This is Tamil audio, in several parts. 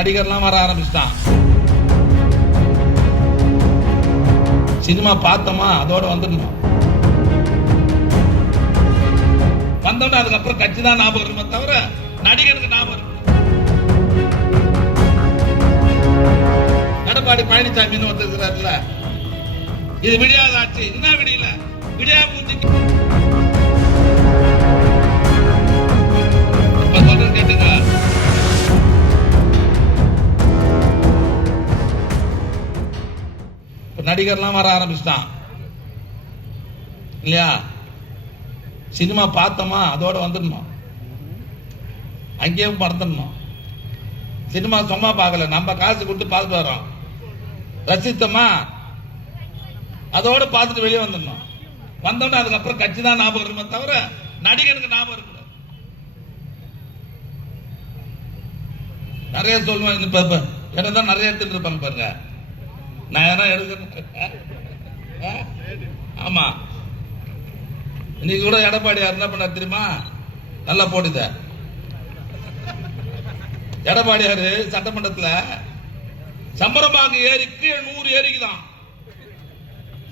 நடிகர்லாம் வர ஆரம்பிச்சிட்டான். சினிமா பார்த்தோமா அதோட வந்துடணும். வந்தோட அதுக்கப்புறம் கட்சி தான் ஞாபகம் இருக்குமே தவிர நடிகனுக்கு ஞாபகம் இருக்கு. எடப்பாடி பழனிசாமி ஒருத்தருக்கிறாருல, இது விடியாத ஆட்சி. என்ன விடியல? விடியா பூஞ்சிக்கு இப்ப சொல்றது கேட்டுங்க. நடிகர்லாம் வர ஆரம்பிச்சிட்டான் இல்லையா? சினிமா பார்த்தோமா அதோட வந்துடணும். அங்கேயே மறந்துடணும். சினிமா சும்மா பார்க்கல, நம்ம காசு கொடுத்து பார்த்துட்டு வரோம். ரசித்தமா அதோட பார்த்துட்டு வெளியே வந்துடணும். வந்தோடனே அதுக்கப்புறம் கட்சி தான் ஞாபகம் இருக்குமே தவிர நடிகனுக்கு ஞாபகம் இருக்கு. நிறைய சொல்லுவேன். இப்ப என்னதான் நிறைய எடுத்துட்டு இருப்பாங்க பாருங்க. நான் எதனா எடுக்கிறேன். ஆமா, இன்னைக்கு கூட எடப்பாடியார் என்ன பண்ண தெரியுமா? நல்லா போடுத. எடப்பாடியார் சட்டமன்றத்தில் சம்பரம்பாக்கு ஏரிக்கு 100 ஏரிக்கு தான்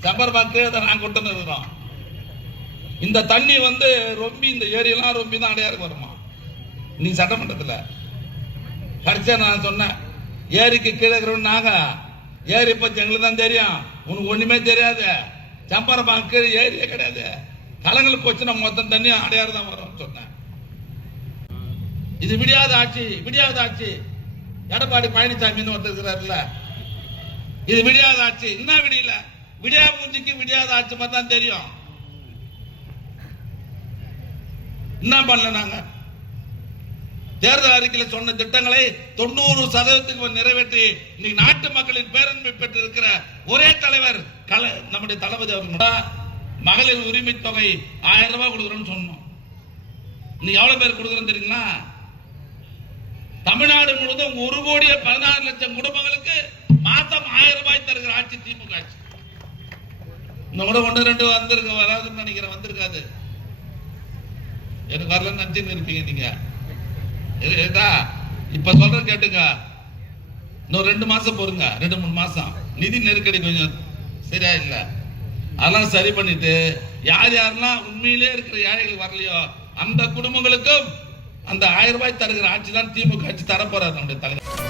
சம்பரம்பாக்கு நாங்க கொண்டு இருக்கிறோம். இந்த தண்ணி ரொம்பி இந்த ஏரியெல்லாம் ரொம்பி தான் அடையாருக்கு வருமா? நீ சட்டமன்றத்தில் கடைசியா நான் சொன்னேன், ஏரிக்கு கீழே இருக்கிறோம் நாங்க. ஏரி பத்தி எங்களுக்கு தான் தெரியும், உனக்கு ஒண்ணுமே தெரியாது. சம்பரம்பாக்கு கீழே ஏரியே கிடையாது. கலங்கள் போச்சுன்னா மொத்தம் தண்ணி அடையாறு தான் வரும் சொன்னேன். இது விடியாத ஆட்சி, விடியாத ஆட்சி. எடப்பாடி பழனிசாமி ஒருத்தருக்கிறாருல, இது விடியாத ஆட்சி. என்ன விடியல? விடியா மூஞ்சிக்கு விடியாத ஆட்சி மாதிரி தான் தெரியும். என்ன பண்ணல? நாங்க தேர்தல் அறிக்கையில் சொன்ன திட்டங்களை 90% நிறைவேற்றி இன்னைக்கு நாட்டு மக்களின் பேரன்பை பெற்று இருக்கிற ஒரே தலைவர் நம்முடைய தளபதி அவர்கள். மகளிர் உரிமை தொகை 1000 ரூபாய் கொடுக்குறோம்னு சொன்னோம். இன்னைக்கு எவ்வளவு பேர் கொடுக்குறோம் தெரியுங்களா? தமிழ்நாடு முழுவதும் 1,16,00,000 குடும்பங்களுக்கு மாசம் 1000 ரூபாய் தருகிற ஆட்சி திமுக ஆட்சி. இந்த கூட 1-2 வந்திருக்க வராதுன்னு நினைக்கிறேன். வந்திருக்காது, எனக்கு வரலன்னு நினைச்சுன்னு இருப்பீங்க நீங்க. இப்ப சொல்ற கேட்டுங்க. இன்னும் 2 மாசம் பொறுங்க, 2-3 மாசம். நிதி நெருக்கடி கொஞ்சம் சரியா இல்ல, அதெல்லாம் சரி பண்ணிட்டு யார் யாரெல்லாம் உண்மையிலே இருக்கிற ஏழைகள் வரலையோ அந்த குடும்பங்களுக்கும் அந்த 1000 ரூபாய் தருகிற ஆட்சி தான் திமுக ஆட்சி தரப்போறாரு நம்முடைய தலைவர்.